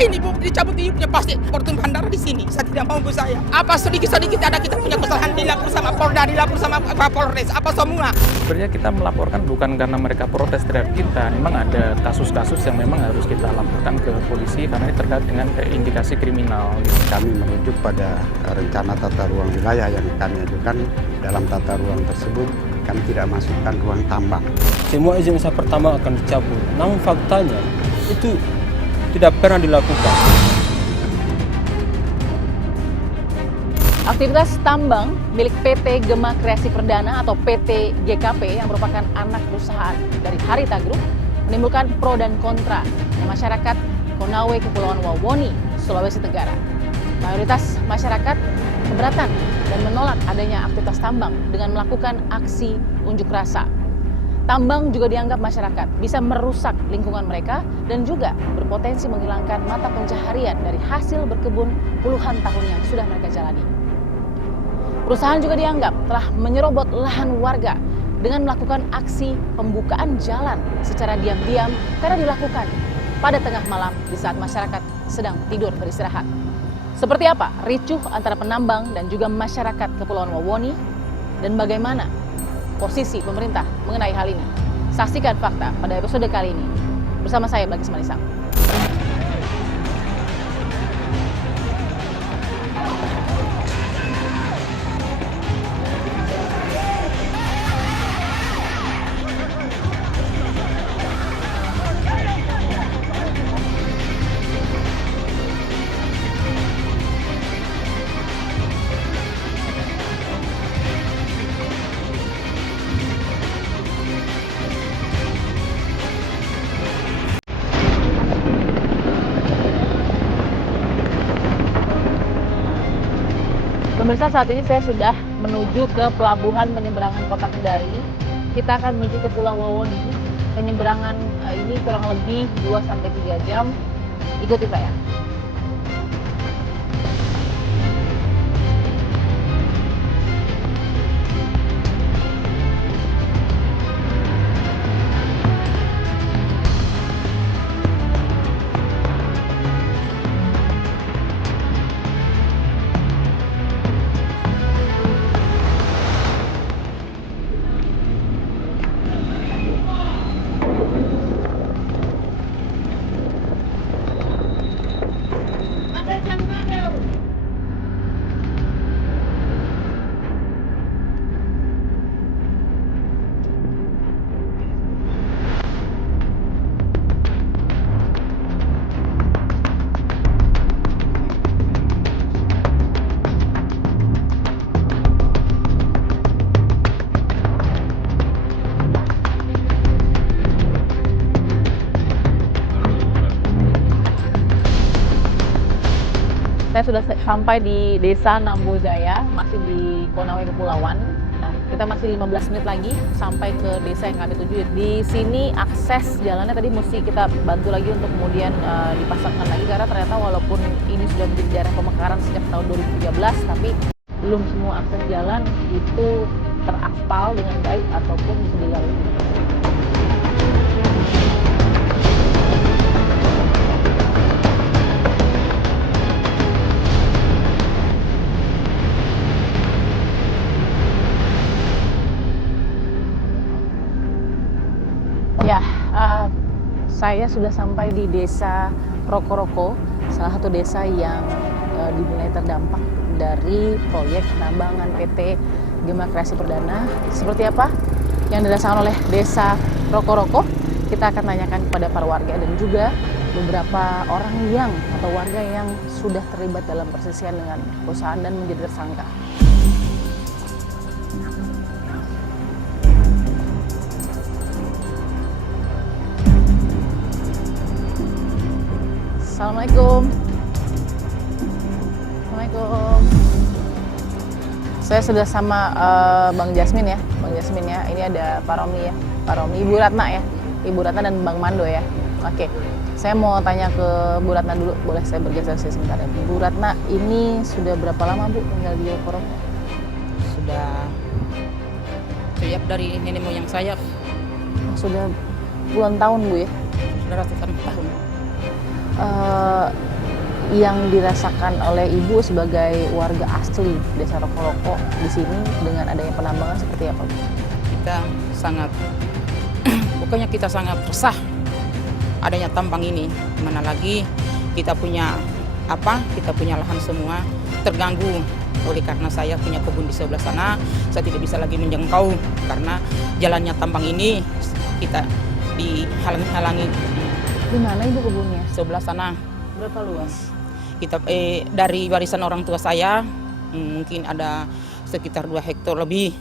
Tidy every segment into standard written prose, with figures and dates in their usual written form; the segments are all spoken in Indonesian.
ini Bu, dicabut iupnya pasti portun bandara di sini. Saya tidak mau Bu saya. Apa sedikit-sedikit ada kita punya kesalahan dilapor sama Polda, dilapor sama Polres, apa semua. Sebenarnya kita melaporkan bukan karena mereka protes terhadap kita. Memang ada kasus-kasus yang memang harus kita laporkan ke polisi karena ini terkait dengan indikasi kriminal. Kami merujuk pada rencana tata ruang wilayah yang kami ajukan. Dalam tata ruang tersebut kami tidak masukkan ruang tambang. Semua izin usaha pertama akan dicabut. Namun faktanya itu tidak pernah dilakukan. Aktivitas tambang milik PT Gema Kreasi Perdana atau PT GKP yang merupakan anak perusahaan dari Harita Group menimbulkan pro dan kontra di masyarakat Konawe Kepulauan Wawoni, Sulawesi Tenggara. Mayoritas masyarakat keberatan dan menolak adanya aktivitas tambang dengan melakukan aksi unjuk rasa. Tambang juga dianggap masyarakat bisa merusak lingkungan mereka dan juga berpotensi menghilangkan mata pencaharian dari hasil berkebun puluhan tahun yang sudah mereka jalani. Perusahaan juga dianggap telah menyerobot lahan warga dengan melakukan aksi pembukaan jalan secara diam-diam karena dilakukan pada tengah malam di saat masyarakat sedang tidur beristirahat. Seperti apa ricuh antara penambang dan juga masyarakat Kepulauan Wawoni dan bagaimana posisi pemerintah mengenai hal ini? Saksikan fakta pada episode kali ini bersama saya Bagas Manisang. Pemirsa, saat ini saya sudah menuju ke pelabuhan penyeberangan Kota Kendari. Kita akan menuju ke Pulau Wawoni. Penyeberangan ini kurang lebih 2-3 jam. Ikuti saya. Saya sudah sampai di Desa Nambojaya, masih di Konawe Kepulauan. Nah, kita masih 15 menit lagi sampai ke desa yang kami tuju. Di sini akses jalannya tadi mesti kita bantu lagi untuk kemudian dipasangkan lagi karena ternyata walaupun ini sudah menjadi daerah pemekaran sejak tahun 2013, tapi belum semua akses jalan itu teraspal dengan baik ataupun bisa dilalui. Saya sudah sampai di Desa Rokoroko, salah satu desa yang dinilai terdampak dari proyek penambangan PT Gema Kreasi Perdana. Seperti apa yang dirasakan oleh Desa Rokoroko? Kita akan tanyakan kepada para warga dan juga beberapa orang yang atau warga yang sudah terlibat dalam perselisihan dengan perusahaan dan menjadi tersangka. Assalamualaikum. Assalamualaikum. Saya sudah sama Bang Jasmin ya. Ini ada Pak Romi ya. Pak Romi, Ibu Ratna ya. Ibu Ratna dan Bang Mando ya. Oke. Saya mau tanya ke Bu Ratna dulu. Boleh saya bergeser sebentar ya. Bu Ratna, ini sudah berapa lama Bu tinggal di Rokoroko? Sudah sejak dari nenek moyang saya. Sudah puluhan tahun Bu ya. Sudah ratusan tahun. yang dirasakan oleh Ibu sebagai warga asli Desa Rokoloko di sini dengan adanya penambangan seperti apa, Bu? Kita sangat, pokoknya kita sangat resah adanya tambang ini. Mana lagi kita punya kita punya lahan semua terganggu. Oleh karena saya punya kebun di sebelah sana, saya tidak bisa lagi menjangkau karena jalannya tambang ini kita dihalangi. Di mana Ibu kebunnya? Sebelah sana. Berapa luas? Kita dari warisan orang tua saya mungkin ada sekitar 2 hektar lebih.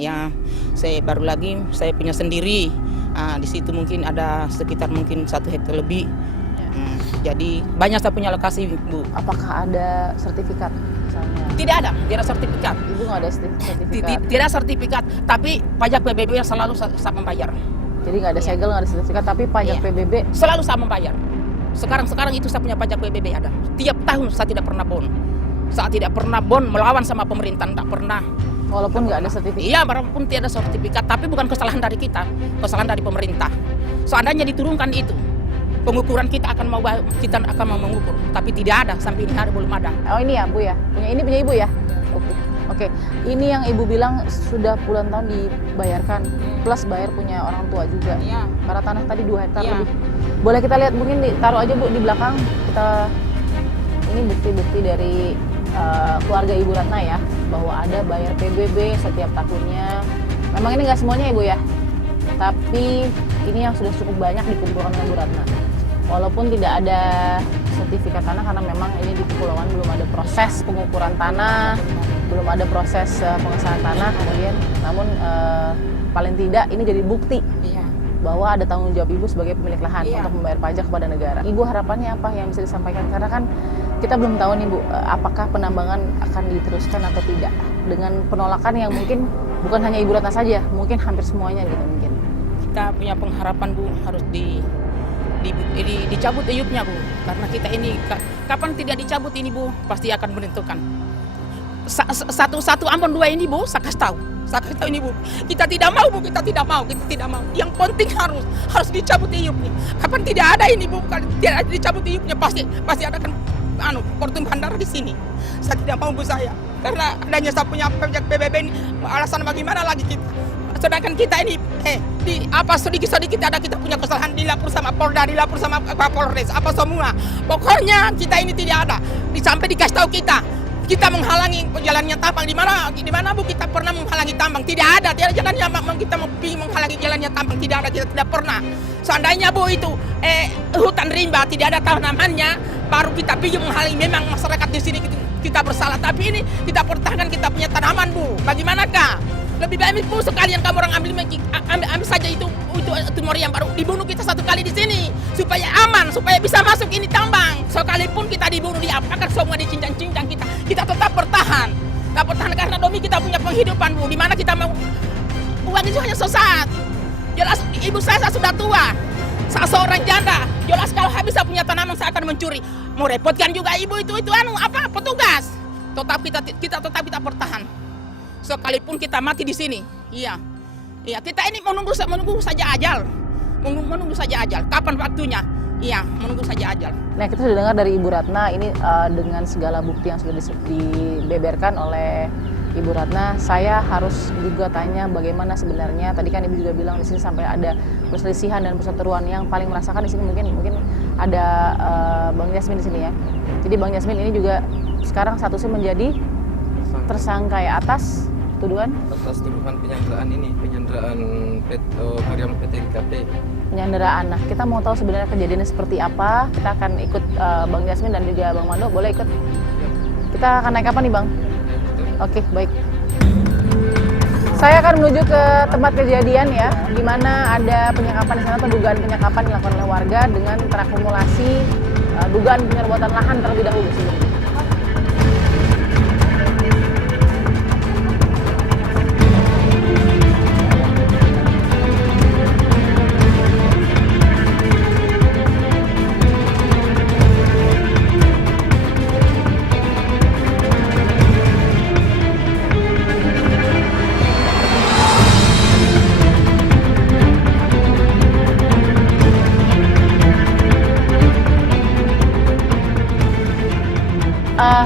Ya, saya baru lagi saya punya sendiri. Di situ mungkin ada sekitar mungkin 1 hektar lebih. Jadi banyak saya punya lokasi, Bu. Apakah ada sertifikat misalnya? Tidak ada sertifikat. Ibu nggak ada sertifikat? Tidak sertifikat, tapi pajak PBB selalu saya membayar. Jadi nggak ada segel, nggak ada sertifikat, tapi pajak PBB selalu saya membayar. Sekarang itu saya punya pajak PBB ada. Tiap tahun saya tidak pernah bon. Saya tidak pernah bon melawan sama pemerintah, tidak pernah. Walaupun nggak ada sertifikat? Iya, walaupun tidak ada sertifikat, tapi bukan kesalahan dari kita, kesalahan dari pemerintah. Seandainya diturunkan itu, pengukuran kita akan mau mengukur, tapi tidak ada, sampai ini hari belum ada. Oh ini ya Bu ya? Ini punya Ibu ya? Oke. Ini yang Ibu bilang sudah puluhan tahun dibayarkan, plus bayar punya orang tua juga. Iya. Karena tanah tadi 2 hektar Iya. lebih. Boleh kita lihat mungkin taruh aja Bu di belakang. Ini bukti-bukti dari keluarga Ibu Ratna ya, bahwa ada bayar PBB setiap tahunnya. Memang ini nggak semuanya Ibu ya, tapi ini yang sudah cukup banyak dikumpulkan oleh Ibu Ratna. Walaupun tidak ada sertifikat tanah karena memang ini di kepulauan belum ada proses pengukuran tanah, belum ada proses pengesahan tanah kemudian, namun paling tidak ini jadi bukti bahwa ada tanggung jawab Ibu sebagai pemilik lahan untuk membayar pajak kepada negara. Ibu harapannya apa yang bisa disampaikan? Karena kan kita belum tahu nih Bu, apakah penambangan akan diteruskan atau tidak, dengan penolakan yang mungkin bukan hanya Ibu Ratna saja, mungkin hampir semuanya gitu mungkin. Kita punya pengharapan Bu, harus dicabut EYUP-nya Bu, karena kita ini kapan tidak dicabut ini Bu pasti akan menentukan. Satu Ambon 2 ini Bu, saya kasih tahu ini Bu, kita tidak mau. Yang penting harus dicabut EYUP-nya. Kapan tidak ada ini Bu, kalau tidak dicabut EYUP-nya pasti ada kan portum bandar di sini. Saya tidak mau Bu saya, karena adanya saya punya pajak PBB ini, alasan bagaimana lagi kita. Sedangkan kita ini sedikit ada kita punya kesalahan, dilapor sama Polda, dilapor sama Polres, apa semua. Pokoknya kita ini tidak ada. Sampai dikasih tahu kita menghalangi jalannya tambang. Di mana Bu kita pernah menghalangi tambang? Tidak ada jalannya kita menghalangi jalannya tambang. Tidak ada, kita tidak pernah. Seandainya Bu itu hutan rimba tidak ada tanamannya, baru kita pergi menghalangi. Memang masyarakat di sini kita bersalah, tapi ini kita pertahankan kita punya tanaman Bu. Bagaimanakah? Lebih baik Bu sekalian kamu orang ambil saja itu moriang, baru dibunuh kita satu kali di sini supaya aman, supaya bisa masuk ini tambang. Sekalipun kita dibunuh, diapakan semua, dicincang-cincang, kita tetap bertahan. Kita bertahan karena demi kita punya penghidupan Bu. Di mana kita mau uang itu hanya sesaat. Jelas ibu saya sudah tua, saya seorang janda. Jelas kalau habis saya punya tanaman saya akan mencuri. Mau repotkan juga ibu itu petugas. Tetap kita bertahan. Sekalipun kita mati di sini, iya, kita ini menunggu saja ajal, menunggu saja ajal. Kapan waktunya? Iya, menunggu saja ajal. Nah, kita sudah dengar dari Ibu Ratna ini dengan segala bukti yang sudah dibeberkan oleh Ibu Ratna. Saya harus juga tanya bagaimana sebenarnya. Tadi kan Ibu juga bilang di sini sampai ada perselisihan dan perseteruan. Yang paling merasakan di sini mungkin ada Bang Jasmin di sini ya. Jadi Bang Jasmin ini juga sekarang statusnya menjadi tersangka ya atas tuduhan penyanderaan karyawan PT GKP. Penyanderaan. Nah, kita mau tahu sebenarnya kejadiannya seperti apa. Kita akan ikut Bang Jasmin dan juga Bang Mando. Boleh ikut? Kita akan naik apa nih Bang? Oke, baik. Saya akan menuju ke tempat kejadian ya, di mana ada penyekapan di sana atau dugaan penyekapan dilakukan oleh warga dengan terakumulasi dugaan penyerbuatan lahan terlebih dahulu sebelumnya.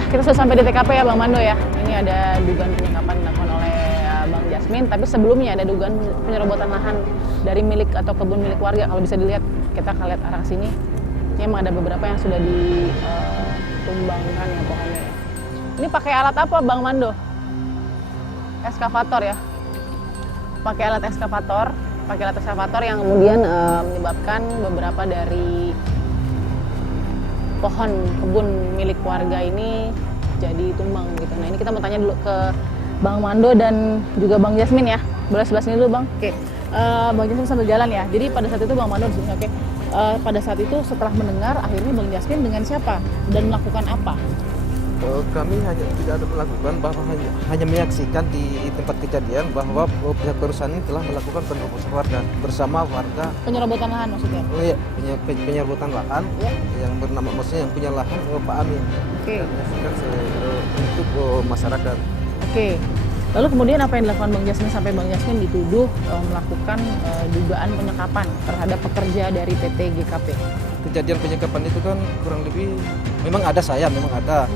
Kita sudah sampai di TKP ya Bang Mando ya. Ini ada dugaan penyekapan dilakukan oleh Bang Jasmin, tapi sebelumnya ada dugaan penyerobotan lahan dari milik atau kebun milik warga. Kalau bisa dilihat, kita akan lihat arah sini. Ini emang ada beberapa yang sudah ditumbangkan ya pokoknya ya. Ini pakai alat apa Bang Mando? Eskavator ya. Pakai alat eskavator yang kemudian menyebabkan beberapa dari pohon kebun milik warga ini jadi tumbang gitu. Nah ini kita mau tanya dulu ke Bang Mando dan juga Bang Jasmin ya. Boleh sebelah sini dulu Bang. Oke. Bang Jasmin sambil jalan ya. Jadi pada saat itu Bang Mando di sini. Oke. Pada saat itu setelah mendengar, akhirnya Bang Jasmin dengan siapa dan melakukan apa? Kami hanya tidak ada melakukan, bahwa hanya menyaksikan di tempat kejadian bahwa pihak perusahaan ini telah melakukan penyerbutan warga bersama warga. Penyerobotan lahan maksudnya? Oh iya, penyerbutan lahan yang bernama, maksudnya yang punya lahan Pak Amin. Oke. Dan untuk masyarakat. Oke. Lalu kemudian apa yang dilakukan Bang Jasmin sampai Bang Jasmin dituduh melakukan dugaan penyekapan terhadap pekerja dari PT GKP? Kejadian penyekapan itu kan kurang lebih memang ada memang ada.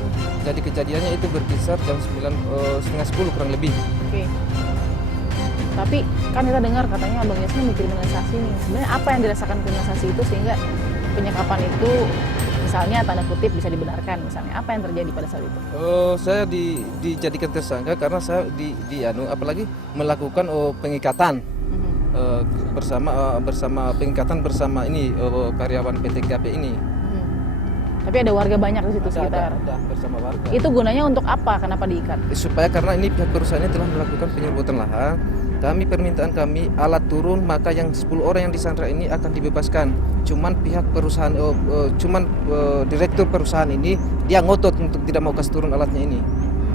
Jadi kejadiannya itu berkisar jam 9:30 kurang lebih. Oke. Tapi kan kita dengar katanya Bang Jasmin dikriminalisasi nih. Sebenarnya apa yang dirasakan kriminalisasi itu sehingga penyekapan itu misalnya tanda kutip bisa dibenarkan misalnya? Apa yang terjadi pada saat itu? Saya dijadikan tersangka karena saya apalagi melakukan pengikatan bersama pengikatan bersama ini karyawan PT GKP ini. Tapi ada warga banyak di situ sekitar. Ada bersama warga. Itu gunanya untuk apa? Kenapa diikat? Supaya karena ini pihak perusahaannya telah melakukan penyerbutan lahan. Permintaan kami alat turun, maka yang 10 orang yang disandra ini akan dibebaskan. Cuman pihak perusahaan, direktur perusahaan ini dia ngotot untuk tidak mau kasih turun alatnya ini.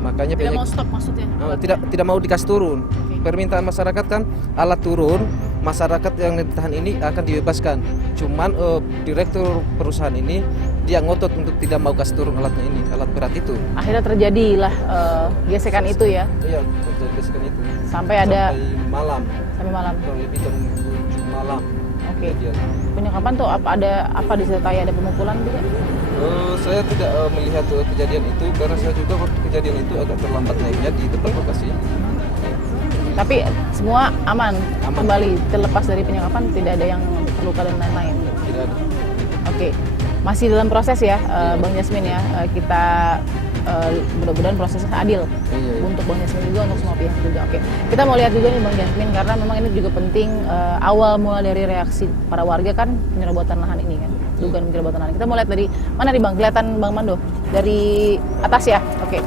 Makanya tidak mau stop maksudnya? Tidak mau dikasih turun. Okay. Permintaan masyarakat kan alat turun, masyarakat yang ditahan ini akan dibebaskan. Cuman direktur perusahaan ini dia ngotot untuk tidak mau kasih turun alatnya ini, alat berat itu. Akhirnya terjadilah gesekan itu ya? Iya, terjadi gesekan itu. Sampai malam. Sampai malam. Kurang lebih jam 7 malam. Oke. Penyekapan tuh apa disertai ada pemukulan juga? Saya tidak melihat kejadian itu karena saya juga waktu kejadian itu agak terlambat naiknya di tempat lokasi. Tapi semua aman. Kembali terlepas dari penyekapan, tidak ada yang terluka dan lain-lain. Tidak ada. Oke. Masih dalam proses ya, Bang Jasmin ya. Kita mudah-mudahan prosesnya adil untuk Bang Jasmin juga, untuk semua pihak juga. Oke. Kita mau lihat juga nih Bang Jasmin karena memang ini juga penting awal mulai dari reaksi para warga kan penyerobotan lahan ini kan. Dugaan penyerobotan lahan. Kita mau lihat dari mana nih Bang? Kelihatan Bang Mando? Dari atas ya? Oke.